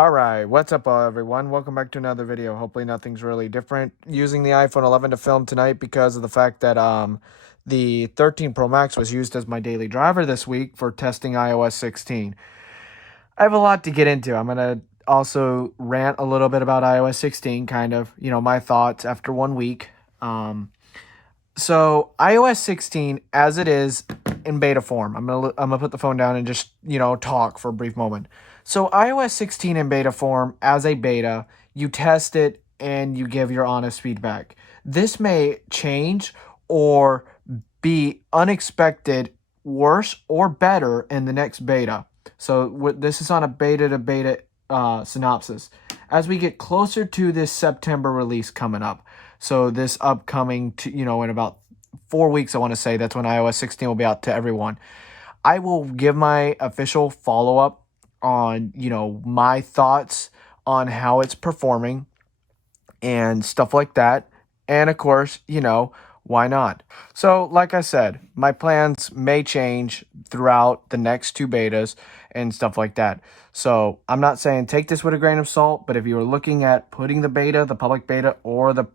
Alright, what's up everyone? Welcome back to another video. Hopefully nothing's really different. Using the iPhone 11 to film tonight because of the fact that the 13 Pro Max was used as my daily driver this week for testing iOS 16. I have a lot to get into. I'm going to also rant a little bit about iOS 16, kind of, my thoughts after 1 week. So iOS 16 as it is in beta form. I'm gonna put the phone down and just talk for a brief moment. So iOS 16 in beta form as a beta, you test it and you give your honest feedback. This may change or be unexpected, worse or better in the next beta. So this is on a beta to beta synopsis. As we get closer to this September release coming up. So this upcoming, in about 4 weeks, I want to say, that's when iOS 16 will be out to everyone. I will give my official follow-up on, my thoughts on how it's performing and stuff like that. And of course, why not? So like I said, my plans may change throughout the next two betas and stuff like that. So I'm not saying take this with a grain of salt, but if you were looking at putting the beta, the public beta, or the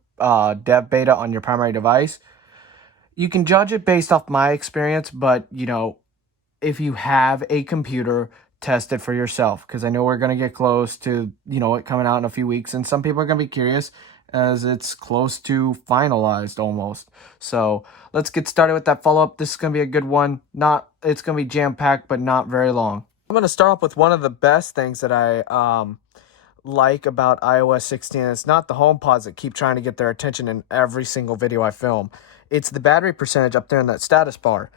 dev beta on your primary device, you can judge it based off my experience, but if you have a computer, test it for yourself, because I know we're going to get close to it coming out in a few weeks, and some people are going to be curious as it's close to finalized almost. So let's get started with that follow-up. This is going to be a good one. It's going to be jam-packed, but not very long. I'm going to start off with one of the best things that I like about iOS 16. It's not the HomePods that keep trying to get their attention in every single video I film. It's the battery percentage up there in that status bar.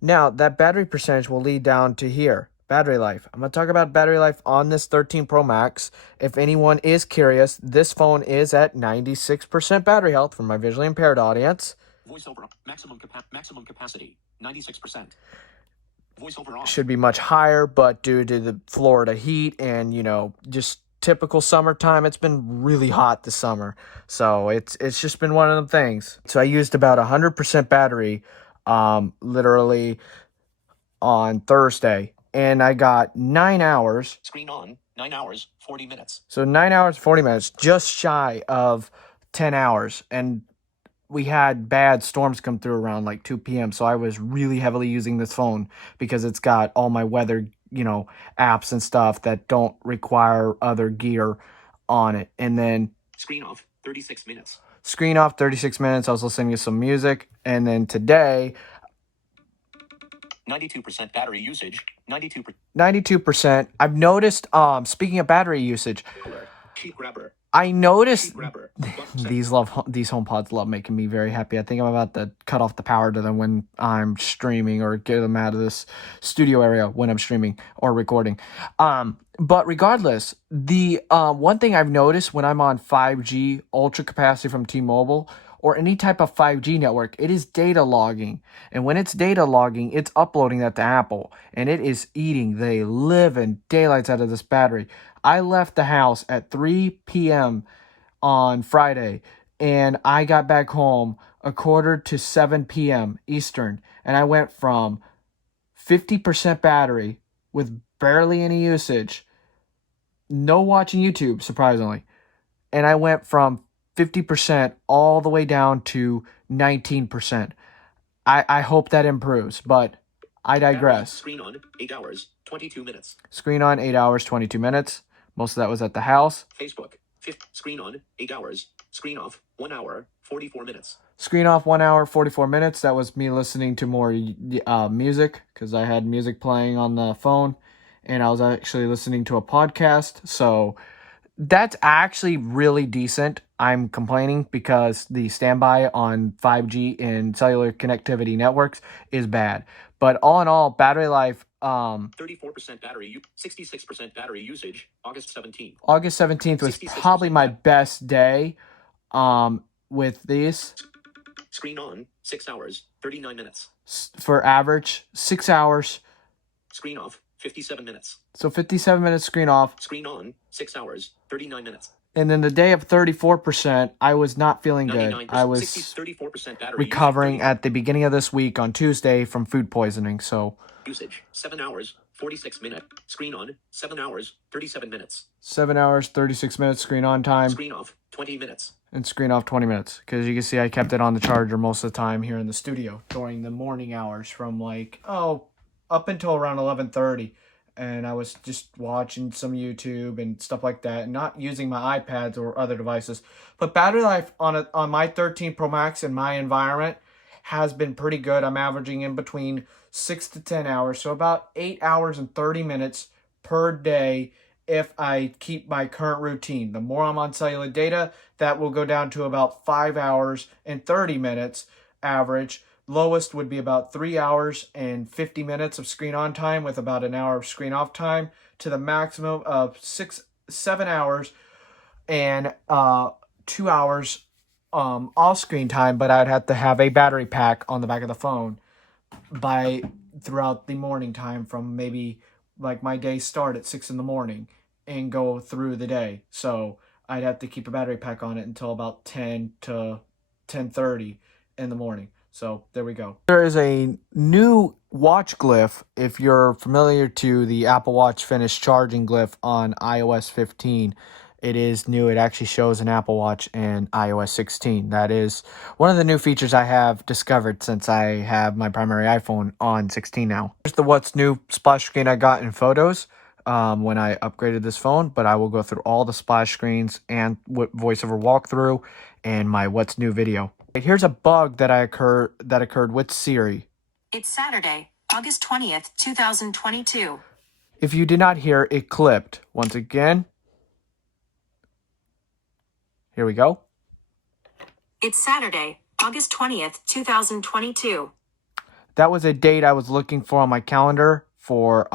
Now, that battery percentage will lead down to here, battery life. I'm going to talk about battery life on this 13 Pro Max. If anyone is curious, this phone is at 96% battery health for my visually impaired audience. VoiceOver, maximum capacity, 96%. VoiceOver off. Should be much higher, but due to the Florida heat and, just typical summertime, it's been really hot this summer. So it's just been one of them things. So I used about 100% battery literally on Thursday, and I got 9 hours. Screen on, 9 hours, 40 minutes. So 9 hours, 40 minutes, just shy of 10 hours. And we had bad storms come through around like 2 p.m. So I was really heavily using this phone because it's got all my weather, apps and stuff that don't require other gear on it. And then screen off, 36 minutes. Screen off, 36 minutes. I was listening to some music. And then today, 92% battery usage, 92%. I've noticed, speaking of battery usage, Key grabber. I noticed Grabber. these HomePods love making me very happy. I think I'm about to cut off the power to them when I'm streaming, or get them out of this studio area when I'm streaming or recording. But regardless, the one thing I've noticed when I'm on 5G ultra capacity from T-Mobile or any type of 5G network, it is data logging. And when it's data logging, it's uploading that to Apple, and it is eating the living daylights out of this battery. I left the house at 3 p.m. on Friday, and I got back home a quarter to 7 p.m. Eastern, and I went from 50% battery with barely any usage, no watching YouTube, surprisingly, and I went from 50% all the way down to 19%. I hope that improves, but I digress. Screen on, 8 hours, 22 minutes. Screen on, 8 hours, 22 minutes. Most of that was at the house. Facebook, screen on, 8 hours. Screen off, 1 hour, 44 minutes. Screen off, 1 hour, 44 minutes. That was me listening to more music, because I had music playing on the phone, and I was actually listening to a podcast. So that's actually really decent. I'm complaining because the standby on 5G and cellular connectivity networks is bad. But all in all, battery life, 34% battery, 66% battery usage, August 17th. August 17th was probably my best day with these. Screen on, 6 hours, 39 minutes. For average, 6 hours. Screen off, 57 minutes. So 57 minutes screen off. Screen on, 6 hours, 39 minutes. And then the day of 34%, I was not feeling good. I was 34% battery recovering at the beginning of this week on Tuesday from food poisoning. So usage, 7 hours, 46 minute. Screen on, 7 hours, 37 minutes. 7 hours, 36 minutes screen on time. Screen off, 20 minutes. And screen off 20 minutes. Because you can see I kept it on the charger most of the time here in the studio during the morning hours from up until around 11:30. And I was just watching some YouTube and stuff like that, and not using my iPads or other devices. But battery life on my 13 Pro Max in my environment has been pretty good. I'm averaging in between 6 to 10 hours, so about 8 hours and 30 minutes per day if I keep my current routine. The more I'm on cellular data, that will go down to about 5 hours and 30 minutes average. Lowest would be about 3 hours and 50 minutes of screen on time with about an hour of screen off time, to the maximum of 7 hours and 2 hours off screen time. But I'd have to have a battery pack on the back of the phone by throughout the morning time, from maybe like my day start at 6 in the morning and go through the day. So I'd have to keep a battery pack on it until about 10 to 10:30 in the morning. So there we go. There is a new watch glyph, if you're familiar to the Apple Watch finish charging glyph on iOS 15. It is new. It actually shows an Apple Watch in iOS 16. That is one of the new features I have discovered since I have my primary iPhone on 16 now. Here's the what's new splash screen I got in Photos when I upgraded this phone, but I will go through all the splash screens and voiceover walkthrough and my what's new video. Here's a bug that occurred with Siri. It's Saturday, August 20th, 2022. If you did not hear, it clipped. Once again. Here we go. It's Saturday, August 20th, 2022. That was a date I was looking for on my calendar for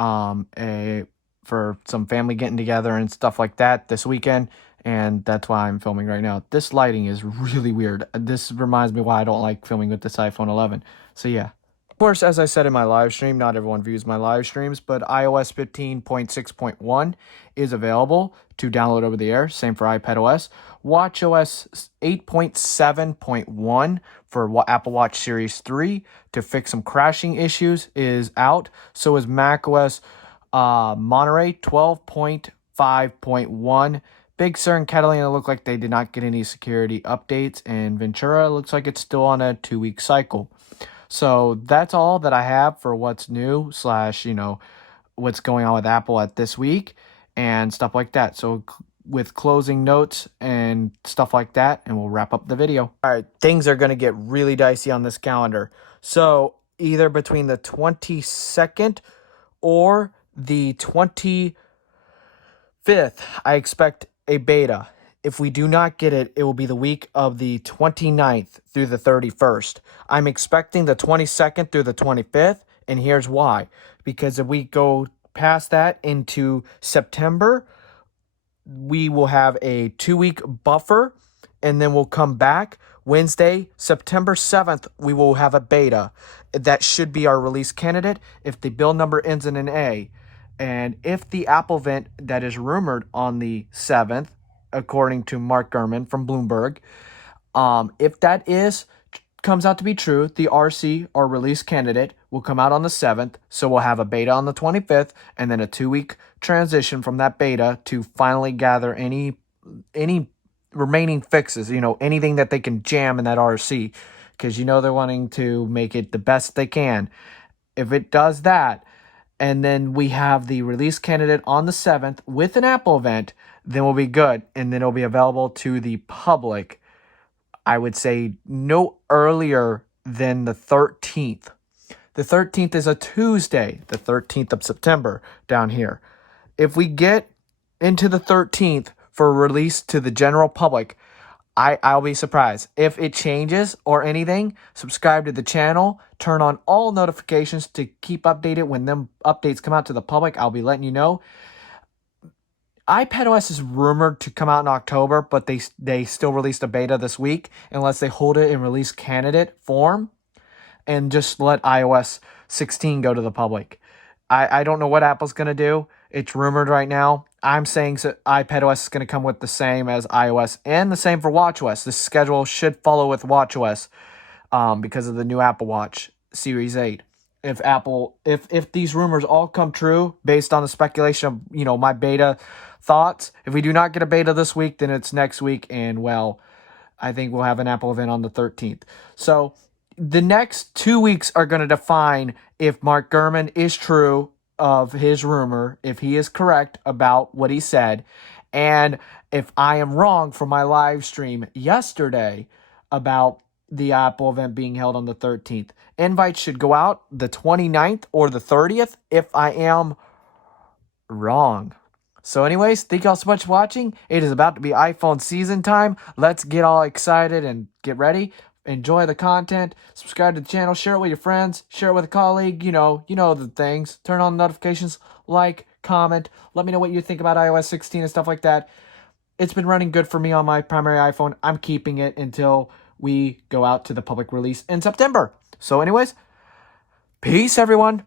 for some family getting together and stuff like that this weekend, and that's why I'm filming right now. This lighting is really weird. This reminds me why I don't like filming with this iPhone 11. So yeah. Of course, as I said in my live stream, not everyone views my live streams, but iOS 15.6.1 is available to download over the air. Same for iPadOS. WatchOS 8.7.1 for Apple Watch Series 3 to fix some crashing issues is out. So is macOS Monterey 12.5.1. Big Sur and Catalina look like they did not get any security updates, and Ventura looks like it's still on a 2-week cycle. So that's all that I have for what's new / what's going on with Apple at this week and stuff like that. So with closing notes and stuff like that, and we'll wrap up the video. All right, things are going to get really dicey on this calendar. So either between the 22nd or the 25th, I expect a beta. If we do not get it, it will be the week of the 29th through the 31st. I'm expecting the 22nd through the 25th, and here's why. Because if we go past that into September, we will have a 2-week buffer, and then we'll come back. Wednesday, September 7th, we will have a beta. That should be our release candidate if the build number ends in an A. And if the Apple event that is rumored on the 7th, according to Mark Gurman from Bloomberg, if that comes out to be true, the RC, or release candidate, will come out on the 7th. So we'll have a beta on the 25th, and then a 2-week transition from that beta to finally gather any remaining fixes, anything that they can jam in that RC, because they're wanting to make it the best they can. If it does that, and then we have the release candidate on the 7th with an Apple event, then we'll be good, and then it'll be available to the public, I would say, no earlier than the 13th. The 13th is a Tuesday, the 13th of September down here. If we get into the 13th for release to the general public, I'll be surprised. If it changes or anything, subscribe to the channel, turn on all notifications to keep updated when them updates come out to the public. I'll be letting you know. iPadOS is rumored to come out in October, but they still released a beta this week, unless they hold it in release candidate form and just let iOS 16 go to the public. I don't know what Apple's going to do. It's rumored right now. I'm saying iPadOS is going to come with the same as iOS, and the same for watchOS. This schedule should follow with watchOS because of the new Apple Watch Series 8. if Apple, if these rumors all come true based on the speculation of, my beta thoughts. If we do not get a beta this week, then it's next week, and well, I think we'll have an Apple event on the 13th. So the next 2 weeks are going to define if Mark Gurman is true of his rumor, if he is correct about what he said, and if I am wrong for my live stream yesterday about the Apple event being held on the 13th. Invites should go out the 29th or the 30th if I am wrong. So anyways, thank y'all so much for watching. It is about to be iPhone season time. Let's get all excited and get ready. Enjoy the content. Subscribe to the channel. Share it with your friends. Share it with a colleague. You know the things. Turn on notifications. Like, comment. Let me know what you think about iOS 16 and stuff like that. It's been running good for me on my primary iPhone. I'm keeping it until we go out to the public release in September. So anyways, peace everyone.